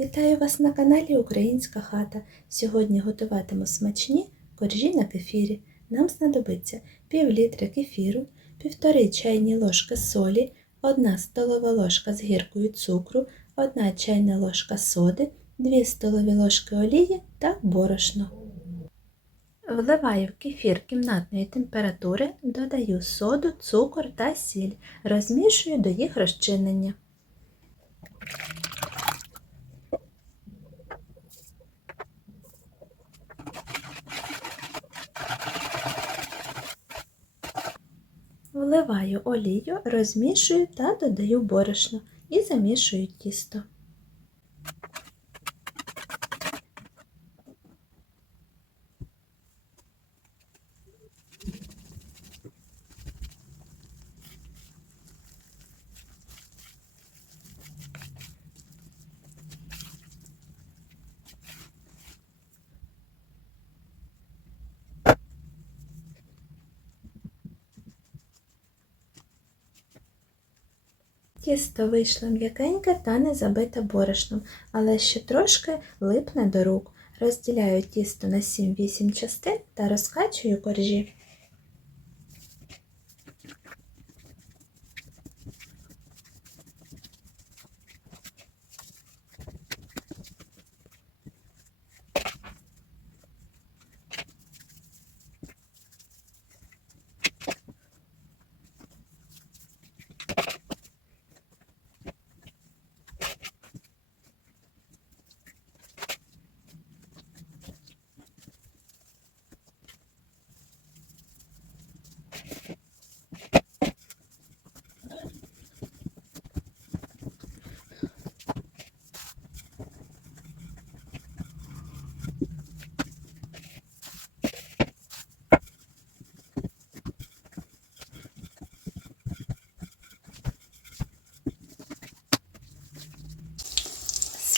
Вітаю вас на каналі Українська хата. Сьогодні готуватиму смачні коржі на кефірі. Нам знадобиться пів літра кефіру, півтори чайні ложки солі, 1 столова ложка з гіркою цукру, 1 чайна ложка соди, 2 столові ложки олії та борошно. Вливаю в кефір кімнатної температури, додаю соду, цукор та сіль, розмішую до їх розчинення. Вливаю олію, розмішую та додаю борошно і замішую тісто. Тісто вийшло м'якеньке та не забите борошном, але ще трошки липне до рук. Розділяю тісто на 7-8 частин та розкачую коржі.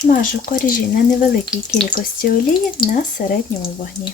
Смажу коржі на невеликій кількості олії на середньому вогні.